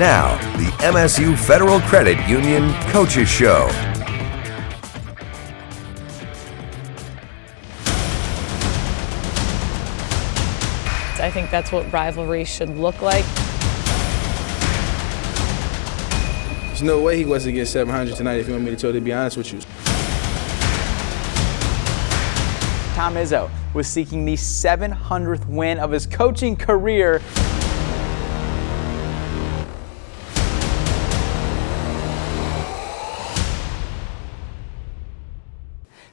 Now, the MSU Federal Credit Union Coaches Show. I think that's what rivalry should look like. There's no way he wasn't getting 700 tonight, if you want me to totally be honest with you. Tom Izzo was seeking the 700th win of his coaching career.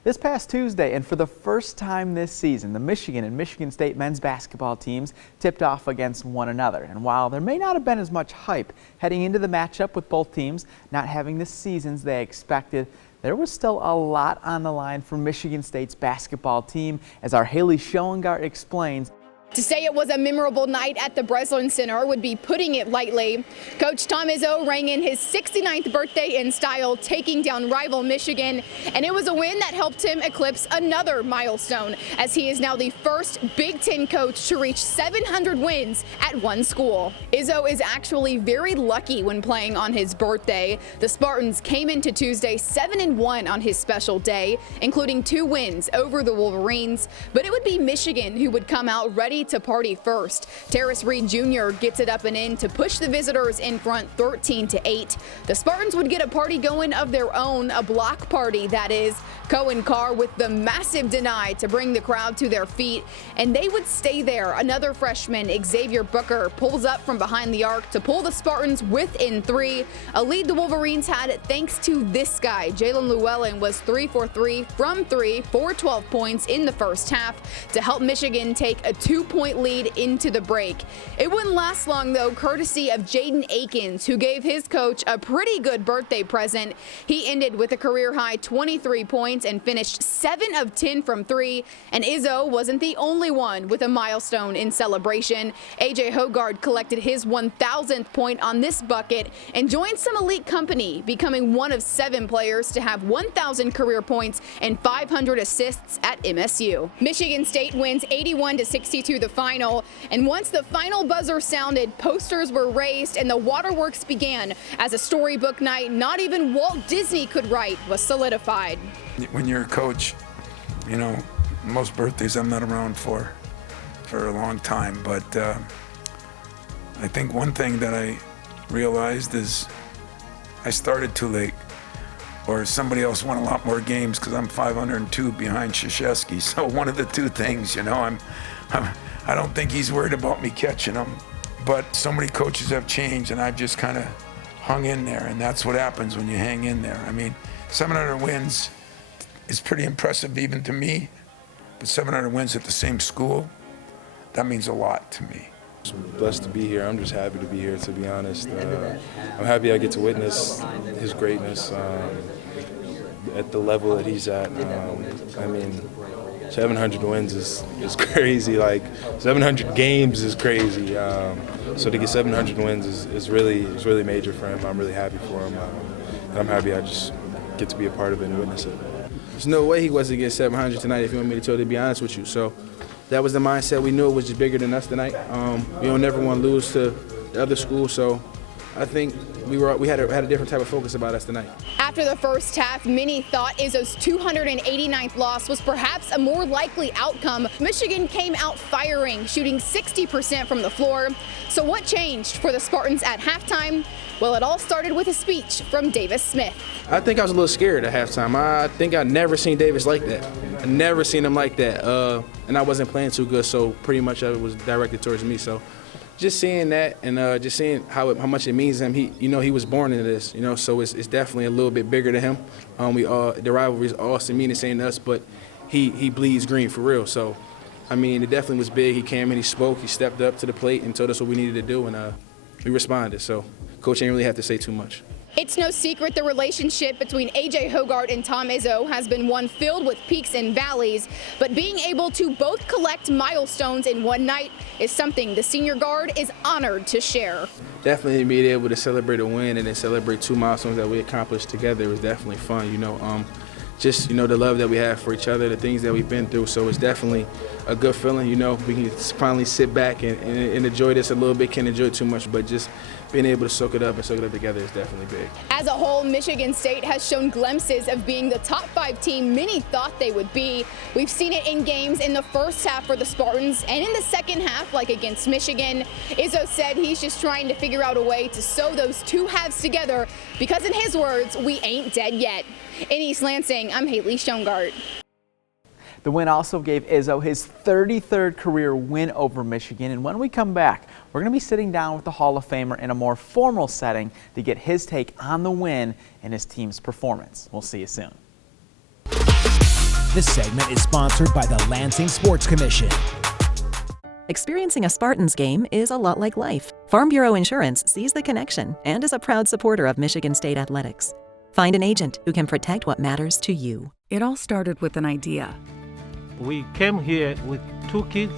This past Tuesday, and for the first time this season, the Michigan and Michigan State men's basketball teams tipped off against one another. And while there may not have been as much hype heading into the matchup with both teams not having the seasons they expected, there was still a lot on the line for Michigan State's basketball team, as our Haley Schoengart explains. To say it was a memorable night at the Breslin Center would be putting it lightly. Coach Tom Izzo rang in his 69th birthday in style, taking down rival Michigan, and it was a win that helped him eclipse another milestone, as he is now the first Big Ten coach to reach 700 wins at one school. Izzo is actually very lucky when playing on his birthday. The Spartans came into Tuesday 7-1 on his special day, including 2 wins over the Wolverines, but it would be Michigan who would come out ready to party first. Terrace Reed Jr. gets it up and in to push the visitors in front 13-8. The Spartans would get a party going of their own, a block party that is. Cohen Carr with the massive deny to bring the crowd to their feet, and they would stay there. Another freshman, Xavier Booker, pulls up from behind the arc to pull the Spartans within 3. A lead the Wolverines had thanks to this guy. Jalen Llewellyn was 3 for 3 from 3 for 12 points in the first half to help Michigan take a 2-point lead into the break. It wouldn't last long though, courtesy of Jaden Akins, who gave his coach a pretty good birthday present. He ended with a career-high 23 points and finished 7 of 10 from 3, and Izzo wasn't the only one with a milestone in celebration. AJ Hoggard collected his 1,000th point on this bucket and joined some elite company, becoming one of 7 players to have 1,000 career points and 500 assists at MSU. Michigan State wins 81-62 the final, and once the final buzzer sounded, posters were raised and the waterworks began as a storybook night not even Walt Disney could write was solidified. When you're a coach, you know, most birthdays I'm not around for a long time, but I think one thing that I realized is I started too late, or somebody else won a lot more games because I'm 502 behind Krzyzewski. So one of the two things, you know, I don't think he's worried about me catching him, but so many coaches have changed and I've just kind of hung in there, and that's what happens when you hang in there. I mean, 700 wins is pretty impressive even to me, but 700 wins at the same school, that means a lot to me. I'm blessed to be here. I'm just happy to be here, to be honest. I'm happy I get to witness his greatness at the level that he's at. I mean, 700 wins is crazy. Like 700 games is crazy. So to get 700 wins is really major for him. I'm really happy for him, and I'm happy I just get to be a part of it and witness it. There's no way he wasn't getting 700 tonight, if you want me to totally be honest with you. So that was the mindset. We knew it was just bigger than us tonight. We don't never want to lose to the other school, so I think we had a different type of focus about us tonight. After the first half, many thought Izzo's 289th loss was perhaps a more likely outcome. Michigan came out firing, shooting 60% from the floor. So what changed for the Spartans at halftime? Well, it all started with a speech from Davis Smith. I think I was a little scared at halftime. I think I'd never seen Davis like that. I never seen him like that. And I wasn't playing too good, so pretty much it was directed towards me. So just seeing that and just seeing how much it means to him, he was born into this, so it's definitely a little bit bigger to him. The rivalry is Austin mean the same to us, but he bleeds green for real. So, I mean, it definitely was big. He came and he spoke, he stepped up to the plate and told us what we needed to do, and we responded. So, Coach ain't really have to say too much. It's no secret the relationship between AJ Hoggard and Tom Izzo has been one filled with peaks and valleys, but being able to both collect milestones in one night is something the senior guard is honored to share. Definitely being able to celebrate a win and then celebrate 2 milestones that we accomplished together was definitely fun, just, the love that we have for each other, the things that we've been through. So it's definitely a good feeling. We can finally sit back and enjoy this a little bit. Can't enjoy it too much, but just being able to soak it up and soak it up together is definitely big. As a whole, Michigan State has shown glimpses of being the top 5 team many thought they would be. We've seen it in games in the first half for the Spartans and in the second half, like against Michigan. Izzo said he's just trying to figure out a way to sew those two halves together because, in his words, we ain't dead yet. In East Lansing, I'm Haley Schoengart. The win also gave Izzo his 33rd career win over Michigan, and when we come back, we're going to be sitting down with the Hall of Famer in a more formal setting to get his take on the win and his team's performance. We'll see you soon. This segment is sponsored by the Lansing Sports Commission. Experiencing a Spartans game is a lot like life. Farm Bureau Insurance sees the connection and is a proud supporter of Michigan State athletics. Find an agent who can protect what matters to you. It all started with an idea. We came here with 2 kids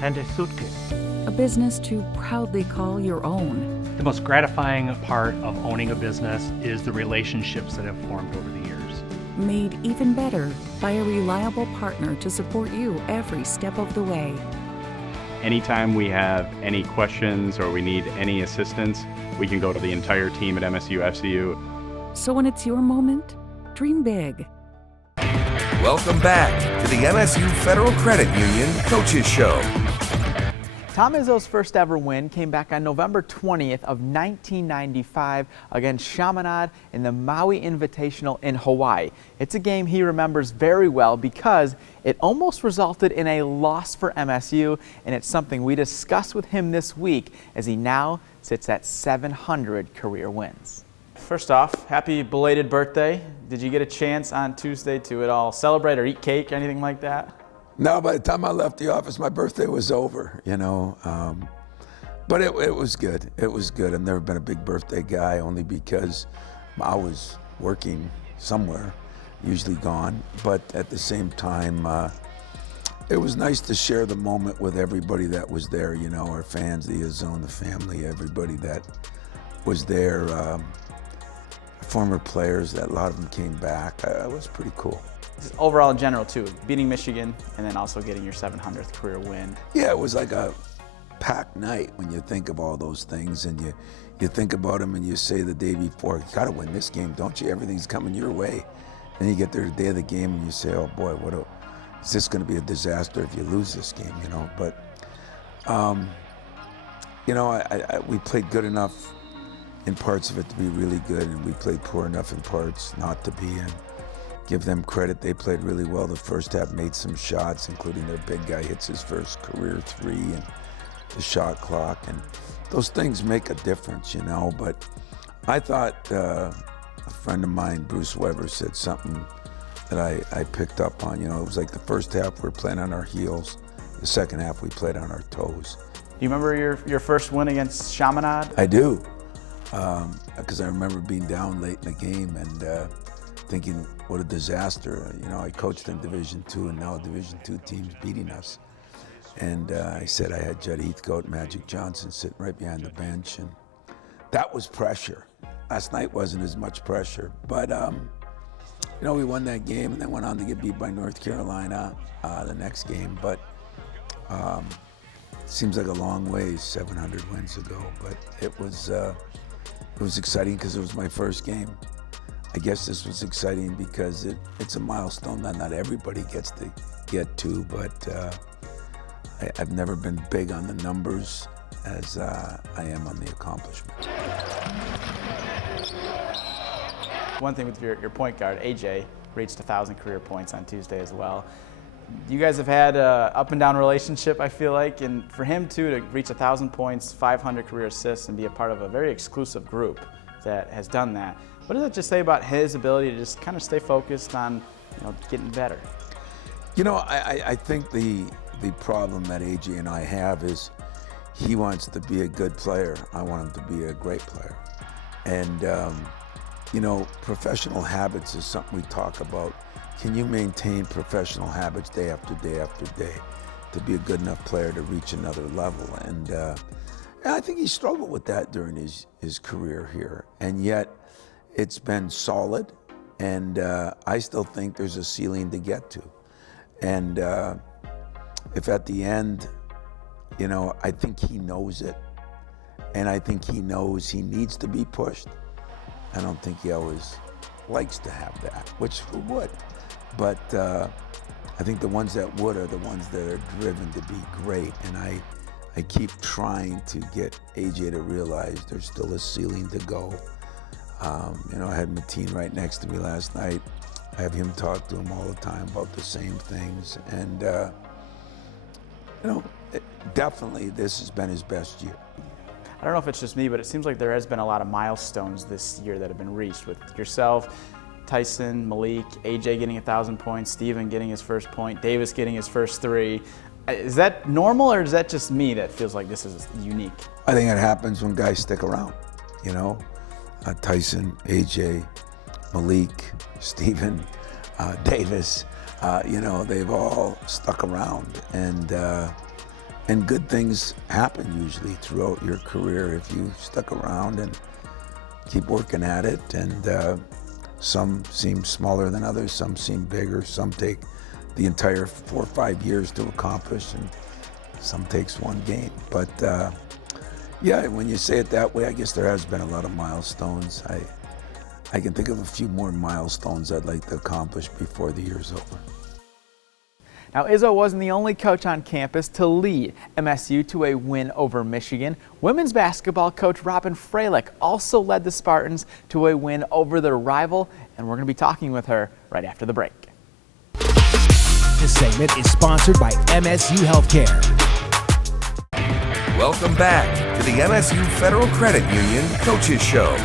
and a suitcase. A business to proudly call your own. The most gratifying part of owning a business is the relationships that have formed over the years. Made even better by a reliable partner to support you every step of the way. Anytime we have any questions or we need any assistance, we can go to the entire team at MSU FCU. So when it's your moment, dream big. Welcome back to the MSU Federal Credit Union Coaches Show. Tom Izzo's first ever win came back on November 20th of 1995 against Chaminade in the Maui Invitational in Hawaii. It's a game he remembers very well because it almost resulted in a loss for MSU, and it's something we discussed with him this week as he now sits at 700 career wins. First off, happy belated birthday. Did you get a chance on Tuesday to at all celebrate or eat cake or anything like that? No, by the time I left the office, my birthday was over, But it was good. It was good. I've never been a big birthday guy, only because I was working somewhere, usually gone. But at the same time, it was nice to share the moment with everybody that was there, our fans, the Zone, the family, everybody that was there. Former players, that a lot of them came back. It was pretty cool. Overall in general too, beating Michigan and then also getting your 700th career win. Yeah, it was like a packed night when you think of all those things, and you think about them and you say the day before, you gotta win this game, don't you? Everything's coming your way. And you get there the day of the game and you say, oh boy, is this gonna be a disaster if you lose this game, But, we played good enough in parts of it to be really good, and we played poor enough in parts not to be. And give them credit, they played really well. The first half made some shots, including their big guy hits his first career 3 and the shot clock, and those things make a difference, But I thought a friend of mine, Bruce Weber, said something that I picked up on. It was like the first half we were playing on our heels, the second half we played on our toes. Do you remember your first win against Chaminade? I do, because I remember being down late in the game and thinking, what a disaster. I coached in Division II, and now Division II teams beating us. And I said I had Judd Heathcote, Magic Johnson sitting right behind the bench, and that was pressure. Last night wasn't as much pressure, but we won that game and then went on to get beat by North Carolina the next game. But it seems like a long ways, 700 wins ago, but it was exciting because it was my first game. I guess this was exciting because it's a milestone that not everybody gets to get to, but I've never been big on the numbers as I am on the accomplishment. One thing with your point guard, AJ, reached 1,000 career points on Tuesday as well. You guys have had an up and down relationship, I feel like, and for him too to reach 1,000 points, 500 career assists, and be a part of a very exclusive group that has done that. What does that just say about his ability to just kind of stay focused on, getting better? I think the problem that AJ and I have is he wants to be a good player. I want him to be a great player. And, professional habits is something we talk about. Can you maintain professional habits day after day after day to be a good enough player to reach another level? And I think he struggled with that during his career here. And yet, it's been solid. And I still think there's a ceiling to get to. And if at the end, you know, I think he knows it. And I think he knows he needs to be pushed. I don't think he always likes to have that, which who would? But I think the ones that would are the ones that are driven to be great. And I keep trying to get AJ to realize there's still a ceiling to go. You know, I had Mateen right next to me last night. I have him talk to him all the time about the same things. And, you know, definitely this has been his best year. I don't know if it's just me, but it seems like there has been a lot of milestones this year that have been reached with yourself, Tyson, Malik, AJ getting 1,000 points, Steven getting his first point, Davis getting his first 3. Is that normal, or is that just me that feels like this is unique? I think it happens when guys stick around, you know? Tyson, AJ, Malik, Steven, Davis, you know, they've all stuck around. And good things happen usually throughout your career if you stuck around and keep working at it. And some seem smaller than others, some seem bigger, some take the entire 4 or 5 years to accomplish, and some takes one game. But yeah, when you say it that way, I guess there has been a lot of milestones. I can think of a few more milestones I'd like to accomplish before the year's over. Now, Izzo wasn't the only coach on campus to lead MSU to a win over Michigan. Women's basketball coach Robin Freilich also led the Spartans to a win over their rival, and we're going to be talking with her right after the break. This segment is sponsored by MSU Healthcare. Welcome back to the MSU Federal Credit Union Coaches Show.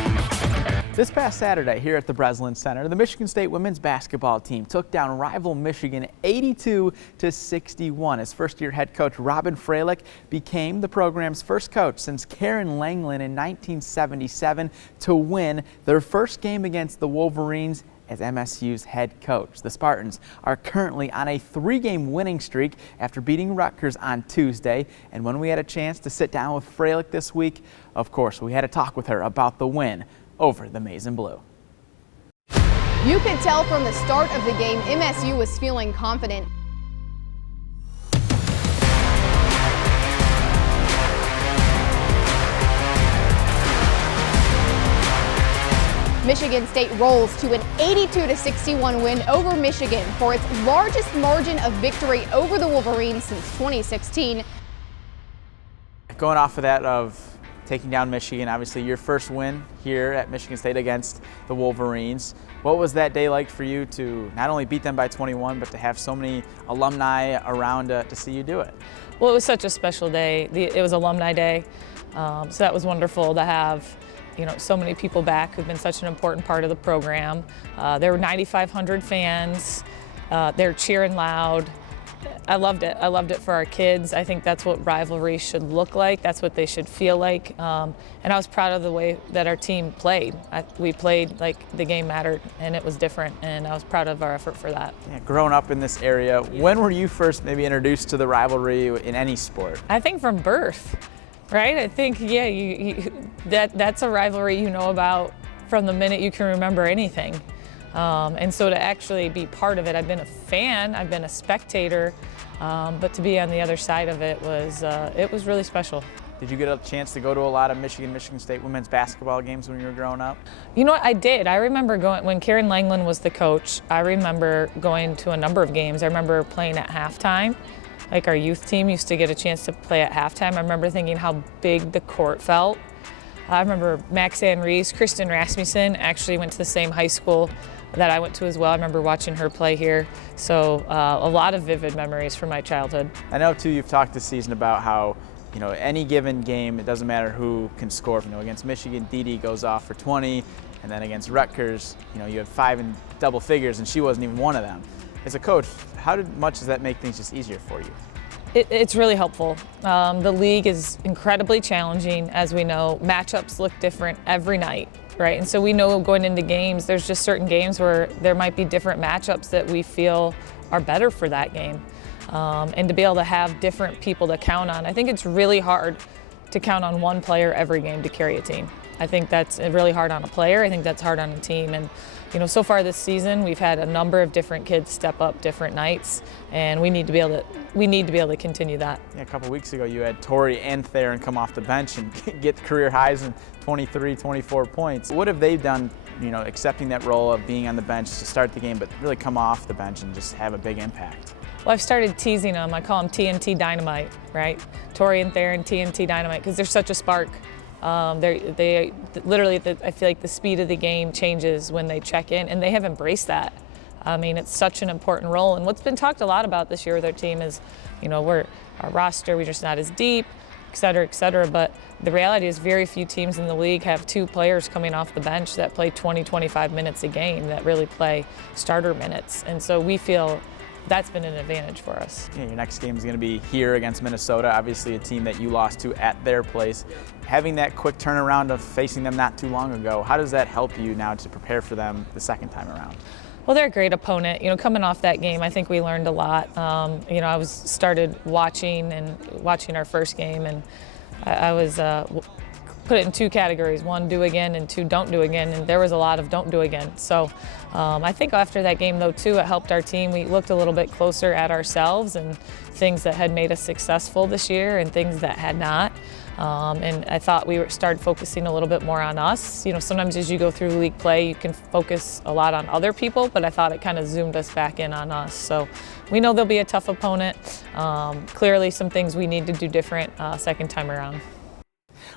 This past Saturday here at the Breslin Center, the Michigan State women's basketball team took down rival Michigan 82-61 as first-year head coach Robin Freilich became the program's first coach since Karen Langland in 1977 to win their first game against the Wolverines as MSU's head coach. The Spartans are currently on a 3-game winning streak after beating Rutgers on Tuesday. And when we had a chance to sit down with Freilich this week, of course, we had to talk with her about the win over the Maize and Blue. You could tell from the start of the game, MSU was feeling confident. Michigan State rolls to an 82-61 win over Michigan for its largest margin of victory over the Wolverines since 2016. Going off of that of taking down Michigan, obviously your first win here at Michigan State against the Wolverines. What was that day like for you to not only beat them by 21, but to have so many alumni around to see you do it? Well, it was such a special day. It was Alumni Day, so that was wonderful to have, you know, so many people back who've been such an important part of the program. There were 9,500 fans. They're cheering loud. I loved it. I loved it for our kids. I think that's what rivalry should look like. That's what they should feel like. And I was proud of the way that our team played. We played like the game mattered, and it was different, and I was proud of our effort for that. Yeah, growing up in this area, when were you first maybe introduced to the rivalry in any sport? I think from birth, right? I think, yeah, that's a rivalry you know about from the minute you can remember anything. And so to actually be part of it, I've been a fan, I've been a spectator, but to be on the other side of it was really special. Did you get a chance to go to a lot of Michigan State women's basketball games when you were growing up? You know what, I did. I remember going, when Karen Langland was the coach, I remember going to a number of games. I remember playing at halftime. Like our youth team used to get a chance to play at halftime. I remember thinking how big the court felt. I remember Max Ann Rees, Kristen Rasmussen actually went to the same high school that I went to as well. I remember watching her play here. So a lot of vivid memories from my childhood. I know too, you've talked this season about how, you know, any given game, it doesn't matter who can score. You know, against Michigan, Dee goes off for 20, and then against Rutgers, you know, you had 5 in double figures, and she wasn't even one of them. As a coach, how much does that make things just easier for you? It's really helpful. The league is incredibly challenging, as we know. Matchups look different every night, right? And so we know going into games, there's just certain games where there might be different matchups that we feel are better for that game. And to be able to have different people to count on, I think it's really hard to count on one player every game to carry a team. I think that's really hard on a player. I think that's hard on a team. And so far this season, we've had a number of different kids step up different nights, and we need to be able to continue that. Yeah, a couple weeks ago, you had Tori and Theron come off the bench and get career highs in 23, 24 points. What have they done, accepting that role of being on the bench to start the game, but really come off the bench and just have a big impact? Well, I've started teasing them. I call them TNT Dynamite, right? Tori and Theron, TNT Dynamite, because they're such a spark. They literally, I feel like the speed of the game changes when they check in, and they have embraced that. I mean, it's such an important role. And what's been talked a lot about this year with our team is, our roster, we're just not as deep, et cetera, et cetera. But the reality is very few teams in the league have 2 players coming off the bench that play 20, 25 minutes a game, that really play starter minutes. And so we feel that's been an advantage for us. Yeah, your next game is going to be here against Minnesota, obviously a team that you lost to at their place. Having that quick turnaround of facing them not too long ago, how does that help you now to prepare for them the second time around? Well, they're a great opponent. Coming off that game, I think we learned a lot. I started watching our first game, and I was put it in 2 categories: 1, do again, and 2, don't do again. And there was a lot of don't do again. So I think after that game, though, too, it helped our team. We looked a little bit closer at ourselves and things that had made us successful this year and things that had not. And I thought we started focusing a little bit more on us. Sometimes as you go through league play, you can focus a lot on other people, but I thought it kind of zoomed us back in on us. So we know they'll be a tough opponent. Clearly some things we need to do different second time around.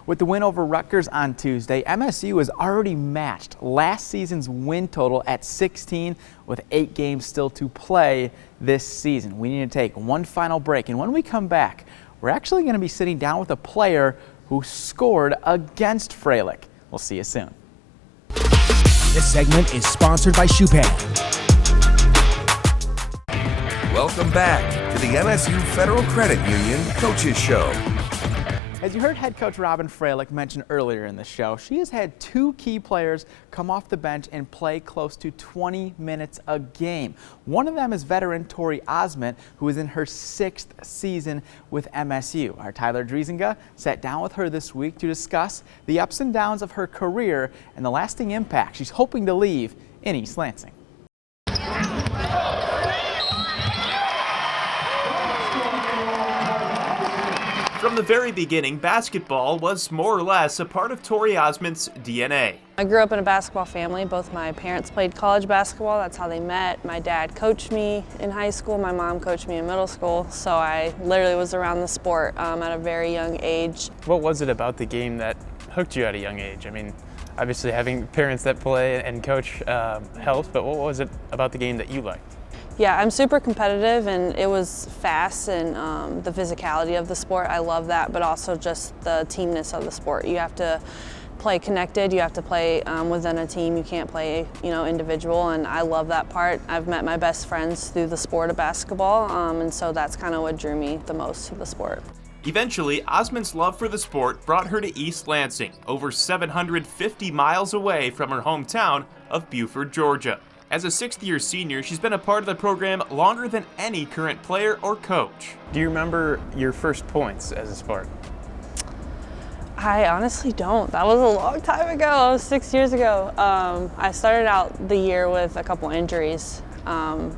With the win over Rutgers on Tuesday, MSU has already matched last season's win total at 16 with 8 games still to play this season. We need to take one final break, and when we come back, we're actually going to be sitting down with a player who scored against Freilich. We'll see you soon. This segment is sponsored by Chopin. Welcome back to the MSU Federal Credit Union Coaches Show. As you heard head coach Robin Freilich mention earlier in the show, she has had 2 key players come off the bench and play close to 20 minutes a game. One of them is veteran Tori Osment, who is in her 6th season with MSU. Our Tyler Driesinga sat down with her this week to discuss the ups and downs of her career and the lasting impact she's hoping to leave in East Lansing. From the very beginning, basketball was more or less a part of Tori Osment's DNA. I grew up in a basketball family. Both my parents played college basketball. That's how they met. My dad coached me in high school. My mom coached me in middle school. So I literally was around the sport at a very young age. What was it about the game that hooked you at a young age? I mean, obviously having parents that play and coach helps, but what was it about the game that you liked? Yeah, I'm super competitive, and it was fast, and the physicality of the sport, I love that, but also just the teamness of the sport. You have to play connected, you have to play within a team, you can't play individual, and I love that part. I've met my best friends through the sport of basketball, and so that's kind of what drew me the most to the sport. Eventually, Osment's love for the sport brought her to East Lansing, over 750 miles away from her hometown of Buford, Georgia. As a 6th-year senior, she's been a part of the program longer than any current player or coach. Do you remember your first points as a sport? I honestly don't. That was a long time ago. That was 6 years ago. I started out the year with a couple injuries, so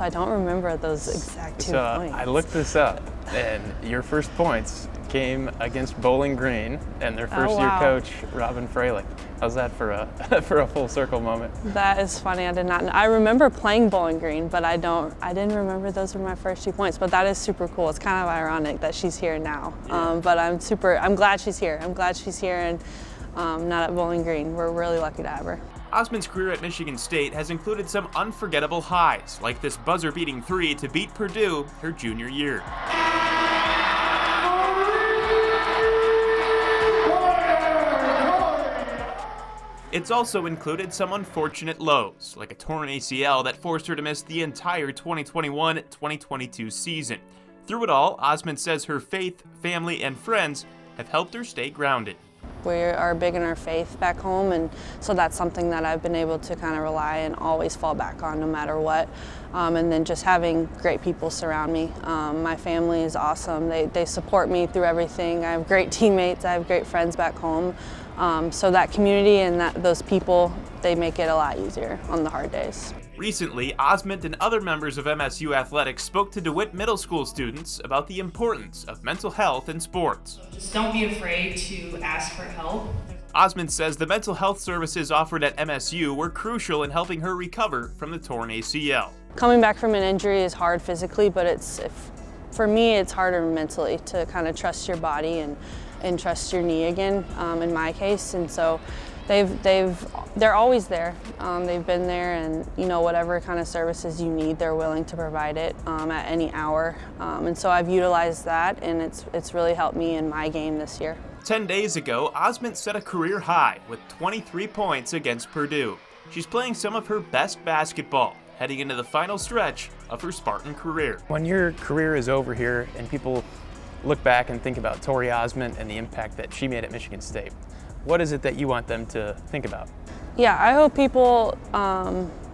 I don't remember those exact 2 points. I looked this up, and your first points came against Bowling Green and their first-year coach, Robin Freilich. How's that for a full circle moment? That is funny. I did not know. I remember playing Bowling Green, but I didn't remember those were my first 2 points. But that is super cool. It's kind of ironic that she's here now. Yeah. But I'm glad she's here. I'm glad she's here and not at Bowling Green. We're really lucky to have her. Osment's career at Michigan State has included some unforgettable highs, like this buzzer-beating 3 to beat Purdue her junior year. It's also included some unfortunate lows, like a torn ACL that forced her to miss the entire 2021-2022 season. Through it all, Osment says her faith, family, and friends have helped her stay grounded. We are big in our faith back home, and so that's something that I've been able to kind of rely and always fall back on no matter what. And then just having great people surround me. My family is awesome. They support me through everything. I have great teammates. I have great friends back home. So that community and those people, they make it a lot easier on the hard days. Recently, Osmond and other members of MSU Athletics spoke to DeWitt Middle School students about the importance of mental health in sports. Just don't be afraid to ask for help. Osmond says the mental health services offered at MSU were crucial in helping her recover from the torn ACL. Coming back from an injury is hard physically, but for me, it's harder mentally to kind of trust your body and trust your knee again, in my case. And so they're always there. They've been there, and whatever kind of services you need, they're willing to provide it at any hour. And so I've utilized that, and it's really helped me in my game this year. 10 days ago, Osmond set a career high with 23 points against Purdue. She's playing some of her best basketball, heading into the final stretch of her Spartan career. When your career is over here and people look back and think about Tori Osmond and the impact that she made at Michigan State, what is it that you want them to think about? Yeah, I hope people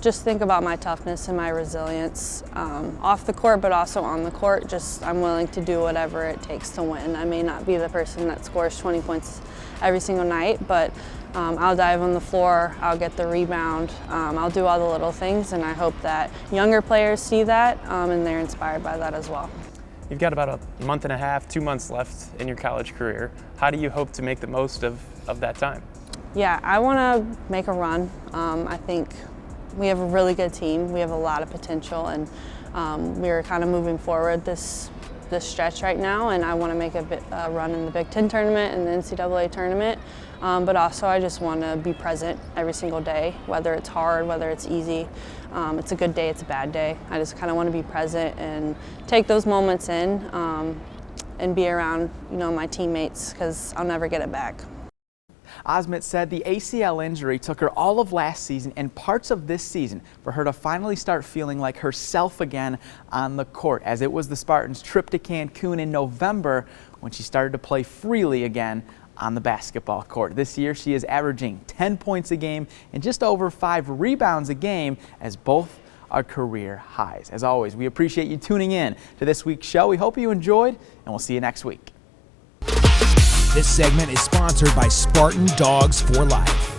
just think about my toughness and my resilience off the court, but also on the court. I'm willing to do whatever it takes to win. I may not be the person that scores 20 points every single night, but I'll dive on the floor, I'll get the rebound, I'll do all the little things, and I hope that younger players see that and they're inspired by that as well. You've got about a month and a half, 2 months left in your college career. How do you hope to make the most of that time? Yeah, I want to make a run. I think we have a really good team. We have a lot of potential, and we're kind of moving forward this stretch right now, and I want to make a run in the Big Ten tournament and the NCAA tournament. But also I just want to be present every single day, whether it's hard, whether it's easy. It's a good day, it's a bad day. I just kind of want to be present and take those moments in and be around my teammates, because I'll never get it back. Osmond said the ACL injury took her all of last season and parts of this season for her to finally start feeling like herself again on the court, as it was the Spartans' trip to Cancun in November when she started to play freely again on the basketball court. This year she is averaging 10 points a game and just over 5 rebounds a game, as both are career highs. As always, we appreciate you tuning in to this week's show. We hope you enjoyed, and we'll see you next week. This segment is sponsored by Spartan Dogs for Life.